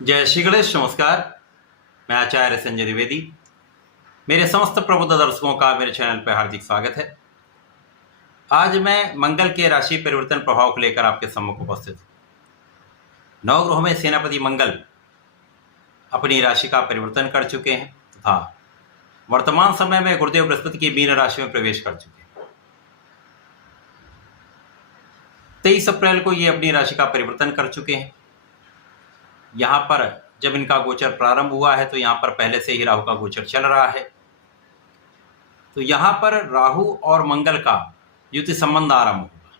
जय श्री गणेश। नमस्कार। मैं आचार्य संजय द्विवेदी। मेरे समस्त प्रबुद्ध दर्शकों का मेरे चैनल पर हार्दिक स्वागत है। आज मैं मंगल के राशि परिवर्तन प्रभाव को लेकर आपके सम्मुख उपस्थित हूँ। नवग्रहों में सेनापति मंगल अपनी राशि का परिवर्तन कर चुके हैं तथा वर्तमान समय में गुरुदेव बृहस्पति की मीन राशि में प्रवेश कर चुके हैं। 23 अप्रैल को ये अपनी राशि का परिवर्तन कर चुके हैं। यहाँ पर जब इनका गोचर प्रारंभ हुआ है तो यहाँ पर पहले से ही राहु का गोचर चल रहा है। तो यहाँ पर राहु और मंगल का युति संबंध आरंभ होगा।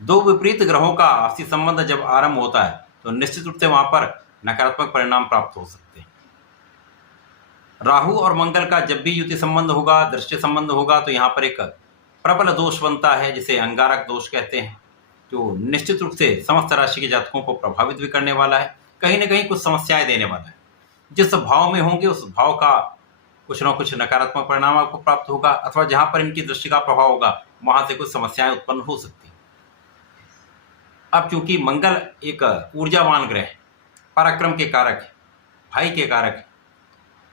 दो विपरीत ग्रहों का आपसी संबंध जब आरंभ होता है तो निश्चित रूप से वहां पर नकारात्मक परिणाम प्राप्त हो सकते हैं। राहु और मंगल का जब भी युति संबंध होगा, दृष्टि संबंध होगा, तो यहाँ पर एक प्रबल दोष बनता है जिसे अंगारक दोष कहते हैं, जो निश्चित रूप से समस्त राशि के जातकों को प्रभावित भी करने वाला है, कहीं ना कहीं कुछ समस्याएं देने वाला है। जिस भाव में होंगे उस भाव का कुछ ना कुछ नकारात्मक परिणाम आपको प्राप्त होगा, अथवा जहां पर इनकी दृष्टि का प्रभाव होगा वहां से कुछ समस्याएं उत्पन्न हो सकती हैं। अब चूंकि मंगल एक ऊर्जावान ग्रह है, पराक्रम के कारक है, भाई के कारक है,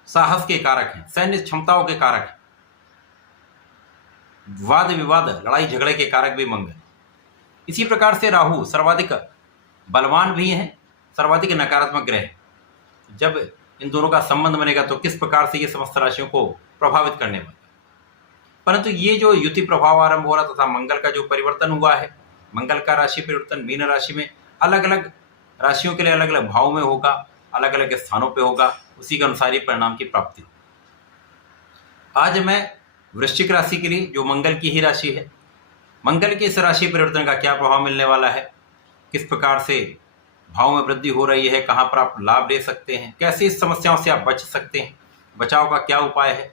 साहस के कारक है, सैन्य क्षमताओं के कारक है, वाद विवाद लड़ाई झगड़े के कारक भी मंगल। इसी प्रकार से राहु सर्वाधिक बलवान भी है, सर्वाधिक नकारात्मक ग्रह है। जब इन दोनों का संबंध बनेगा तो किस प्रकार से ये समस्त राशियों को प्रभावित करने वाला है। परंतु ये जो युति प्रभाव आरंभ हो रहा तथा मंगल का जो परिवर्तन हुआ है, मंगल का राशि परिवर्तन मीन राशि में अलग अलग राशियों के लिए अलग अलग भाव में होगा, अलग अलग स्थानों पर होगा, उसी के अनुसार ही परिणाम की प्राप्ति। आज मैं वृश्चिक राशि के लिए, जो मंगल की ही राशि है, मंगल के इस राशि परिवर्तन का क्या प्रभाव मिलने वाला है, किस प्रकार से भाव में वृद्धि हो रही है, कहां पर आप लाभ ले सकते हैं, कैसे इस समस्याओं से आप बच सकते हैं, बचाव का क्या उपाय है,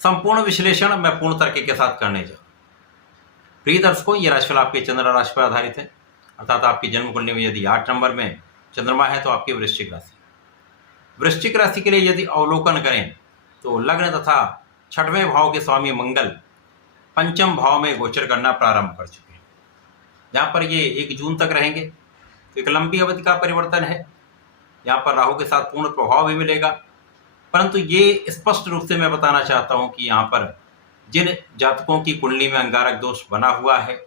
संपूर्ण विश्लेषण मैं पूर्ण तर्क के साथ करने जा रहा हूं। प्रिय दर्शकों, ये राशिफल आपके चंद्र राशि पर आधारित है, अर्थात आपकी जन्म कुंडली में यदि 8 नंबर में चंद्रमा है तो आपकी वृश्चिक राशि। वृश्चिक राशि के लिए यदि अवलोकन करें तो लग्न तथा 6वें भाव के स्वामी मंगल पंचम भाव में गोचर करना प्रारंभ कर चुके हैं। यहाँ पर ये 1 जून तक रहेंगे, तो एक लंबी अवधि का परिवर्तन है। यहाँ पर राहु के साथ पूर्ण प्रभाव भी मिलेगा, परंतु ये स्पष्ट रूप से मैं बताना चाहता हूँ कि यहाँ पर जिन जातकों की कुंडली में अंगारक दोष बना हुआ है,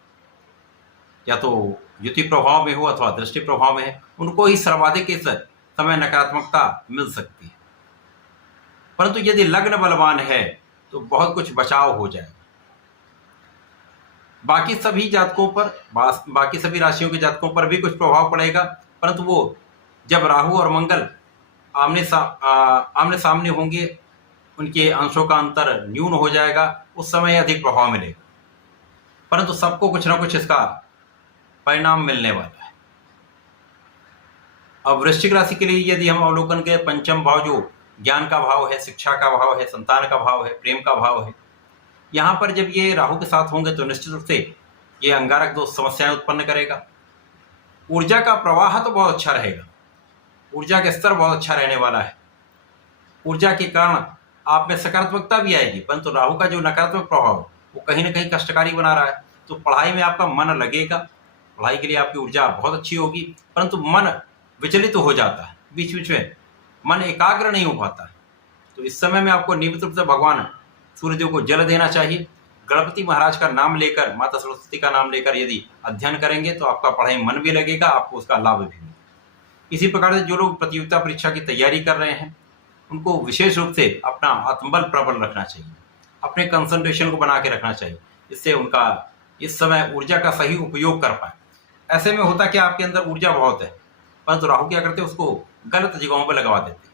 या तो युति प्रभाव में हो अथवा दृष्टि प्रभाव में है, उनको ही सर्वाधिक इस समय नकारात्मकता मिल सकती है। परंतु यदि लग्न बलवान है तो बहुत कुछ बचाव हो जाएगा। बाकी सभी जातकों पर, बाकी सभी राशियों के जातकों पर भी कुछ प्रभाव पड़ेगा, परंतु वो जब राहु और मंगल आमने सामने होंगे, उनके अंशों का अंतर न्यून हो जाएगा, उस समय अधिक प्रभाव मिलेगा। परंतु सबको कुछ ना कुछ इसका परिणाम मिलने वाला है। अब वृश्चिक राशि के लिए यदि हम अवलोकन करें, पंचम भाव जो ज्ञान का भाव है, शिक्षा का भाव है, संतान का भाव है, प्रेम का भाव है, यहाँ पर जब ये राहु के साथ होंगे तो निश्चित रूप से ये अंगारक दोष समस्याएं उत्पन्न करेगा। ऊर्जा का प्रवाह तो बहुत अच्छा रहेगा, ऊर्जा का स्तर बहुत अच्छा रहने वाला है। ऊर्जा के कारण आप में सकारात्मकता भी आएगी, परंतु राहु का जो नकारात्मक प्रभाव है वो कहीं ना कहीं कष्टकारी बना रहा है। तो पढ़ाई में आपका मन लगेगा, पढ़ाई के लिए आपकी ऊर्जा बहुत अच्छी होगी, परंतु मन विचलित हो जाता है, बीच बीच में मन एकाग्र नहीं हो पाता है। तो इस समय में आपको नियमित रूप से भगवान सूर्यदेव को जल देना चाहिए। गणपति महाराज का नाम लेकर, माता सरस्वती का नाम लेकर यदि अध्ययन करेंगे तो आपका पढ़ाई मन भी लगेगा, आपको उसका लाभ भी मिलेगा। इसी प्रकार से जो लोग प्रतियोगिता परीक्षा की तैयारी कर रहे हैं उनको विशेष रूप से अपना आत्मबल प्रबल रखना चाहिए, अपने कंसंट्रेशन को बना के रखना चाहिए, इससे उनका इस समय ऊर्जा का सही उपयोग कर पाए। ऐसे में होता कि आपके अंदर ऊर्जा बहुत है, परंतु राहु क्या करते हैं, उसको गलत जगहों पर लगवा देते हैं।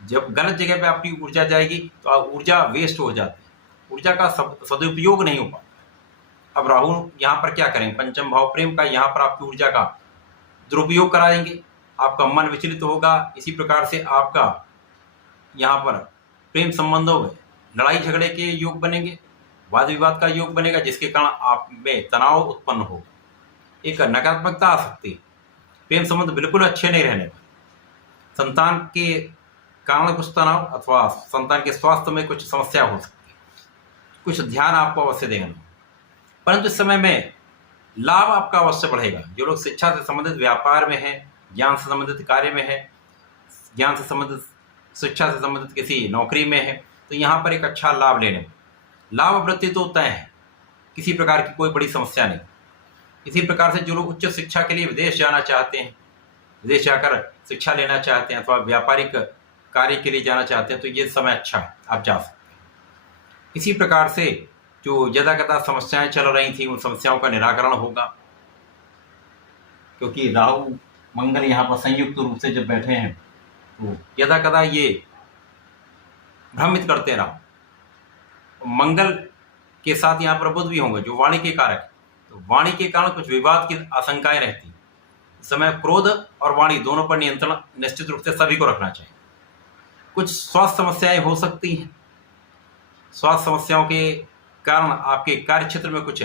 जब गलत जगह पे आपकी ऊर्जा जाएगी तो ऊर्जा वेस्ट हो जाती है, ऊर्जा का सदुपयोग नहीं हो पाता। अब राहु यहाँ पर क्या करेंगे, पंचम भाव प्रेम का, यहाँ पर आपकी ऊर्जा का दुरुपयोग कराएंगे, आपका मन विचलित होगा। इसी प्रकार से आपका यहाँ पर प्रेम संबंधों में लड़ाई झगड़े के योग बनेंगे, वाद विवाद का योग बनेगा, जिसके कारण आप में तनाव उत्पन्न होगा, एक नकारात्मकता आ सकती है, प्रेम संबंध बिल्कुल अच्छे नहीं रहने वाले, संतान के कारण कुछ तनाव अथवा संतान के स्वास्थ्य में कुछ समस्या हो सकती है, कुछ ध्यान आपको अवश्य देना। परंतु इस समय में लाभ आपका अवश्य बढ़ेगा। जो लोग शिक्षा से संबंधित व्यापार में हैं, ज्ञान से संबंधित कार्य में है, ज्ञान से संबंधित, शिक्षा से संबंधित किसी नौकरी में है, तो यहाँ पर एक अच्छा लाभ लेने में, लाभ वृत्ति तो तय है, किसी प्रकार की कोई बड़ी समस्या नहीं। इसी प्रकार से जो लोग उच्च शिक्षा के लिए विदेश जाना चाहते हैं, विदेश जाकर शिक्षा लेना चाहते हैं अथवा व्यापारिक कार्य के लिए जाना चाहते हैं, तो ये समय अच्छा है, आप जा सकते हैं। इसी प्रकार से जो यदाकदा समस्याएं चल रही थी, उन समस्याओं का निराकरण होगा, क्योंकि राहु मंगल यहाँ पर संयुक्त रूप से जब बैठे हैं तो यदाकदा ये भ्रमित करते रहो। मंगल के साथ यहाँ पर बुध भी होंगे जो वाणी के कारक है, तो वाणी के कारण कुछ विवाद की आशंकाएं रहती हैं। इस समय क्रोध और वाणी दोनों पर नियंत्रण निश्चित रूप से सभी को रखना चाहिए। कुछ स्वास्थ्य समस्याएं हो सकती हैं, स्वास्थ्य समस्याओं के कारण आपके कार्य क्षेत्र में कुछ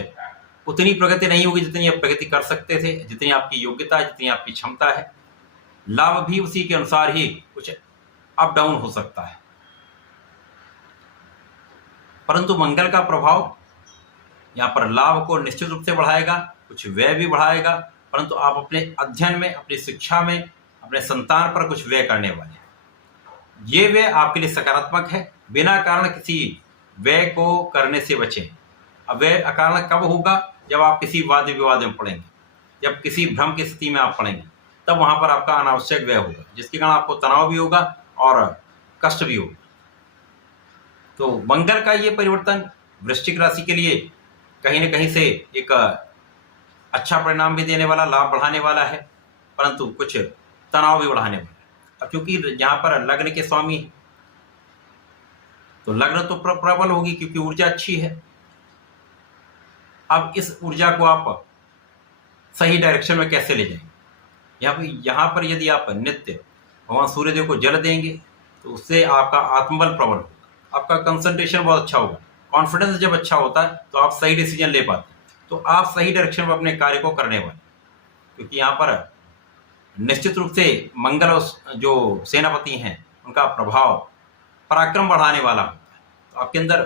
उतनी प्रगति नहीं होगी जितनी आप प्रगति कर सकते थे, जितनी आपकी योग्यता है, जितनी आपकी क्षमता है। लाभ भी उसी के अनुसार ही कुछ अप डाउन हो सकता है, परंतु मंगल का प्रभाव यहाँ पर लाभ को निश्चित रूप से बढ़ाएगा, कुछ व्यय भी बढ़ाएगा, परंतु आप अपने अध्ययन में, अपनी शिक्षा में, अपने संतान पर कुछ व्यय करने वाले हैं। ये व्यय आपके लिए सकारात्मक है। बिना कारण किसी व्यय को करने से बचें। अब व्यय अकारण कब होगा? जब आप किसी वाद विवाद में पड़ेंगे, जब किसी भ्रम की स्थिति में आप पड़ेंगे, तब वहां पर आपका अनावश्यक व्यय होगा, जिसके कारण आपको तनाव भी होगा और कष्ट भी होगा। तो मंगल का ये परिवर्तन वृश्चिक राशि के लिए कहीं न कहीं से एक अच्छा परिणाम भी देने वाला, लाभ बढ़ाने वाला है, परंतु कुछ तनाव भी बढ़ाने वाला है। अब क्योंकि यहाँ पर लग्न के स्वामी, तो लग्न तो प्रबल होगी क्योंकि ऊर्जा अच्छी है। अब इस ऊर्जा को आप सही डायरेक्शन में कैसे ले जाएंगे? यहाँ पर यदि आप नित्य भगवान सूर्यदेव को जल देंगे तो उससे आपका आत्मबल प्रबल होगा, आपका कंसंट्रेशन बहुत अच्छा होगा, कॉन्फिडेंस जब अच्छा होता है तो आप सही डिसीजन ले पाते हैं, तो आप सही डायरेक्शन में अपने कार्य को करने वाले। क्योंकि यहाँ पर निश्चित रूप से मंगल जो सेनापति हैं उनका प्रभाव पराक्रम बढ़ाने वाला होता है, तो आपके अंदर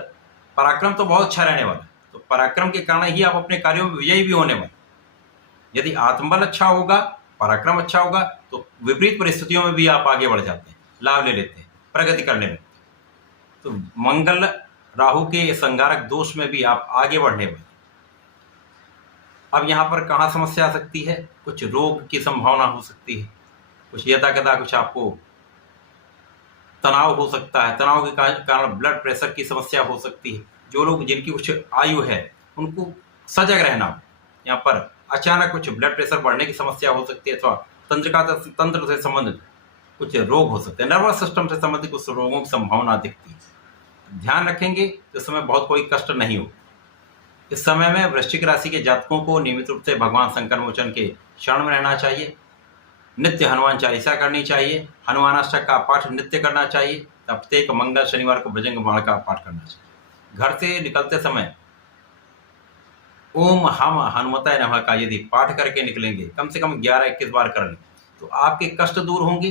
पराक्रम तो बहुत अच्छा रहने वाला है। तो पराक्रम के कारण ही आप अपने कार्यों में विजयी भी होने वाले। यदि आत्मबल अच्छा होगा, पराक्रम अच्छा होगा, तो विपरीत परिस्थितियों में भी आप आगे बढ़ जाते हैं, लाभ ले लेते हैं, प्रगति करने में। तो मंगल राहु के संगारक दोष में भी आप आगे बढ़ने वाले। अब यहाँ पर कहाँ समस्या आ सकती है? कुछ रोग की संभावना हो सकती है, कुछ यदाकदा कुछ आपको तनाव हो सकता है, तनाव के कारण ब्लड प्रेशर की समस्या हो सकती है। जो लोग जिनकी कुछ आयु है उनको सजग रहना। यहाँ पर अचानक कुछ ब्लड प्रेशर बढ़ने की समस्या हो सकती है, अथवा तंत्र से संबंधित कुछ रोग हो सकते हैं, नर्वस सिस्टम से संबंधित कुछ रोगों की संभावना दिखती है। ध्यान रखेंगे तो इस समय बहुत कोई कष्ट नहीं हो। इस समय में वृश्चिक राशि के जातकों को नियमित रूप से भगवान शंकर मोचन के शरण में रहना चाहिए, नित्य हनुमान चालीसा करनी चाहिए, हनुमानाष्टक का पाठ नित्य करना चाहिए, प्रत्येक मंगल शनिवार को बजरंग बाण का पाठ करना चाहिए। घर से निकलते समय ओम हम हनुमताय नमः का यदि पाठ करके निकलेंगे, कम से कम 11-21 बार कर लें, तो आपके कष्ट दूर होंगे,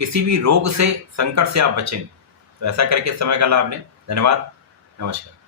किसी भी रोग से, संकट से आप बचेंगे। तो ऐसा करके समय का लाभ लें। धन्यवाद, नमस्कार।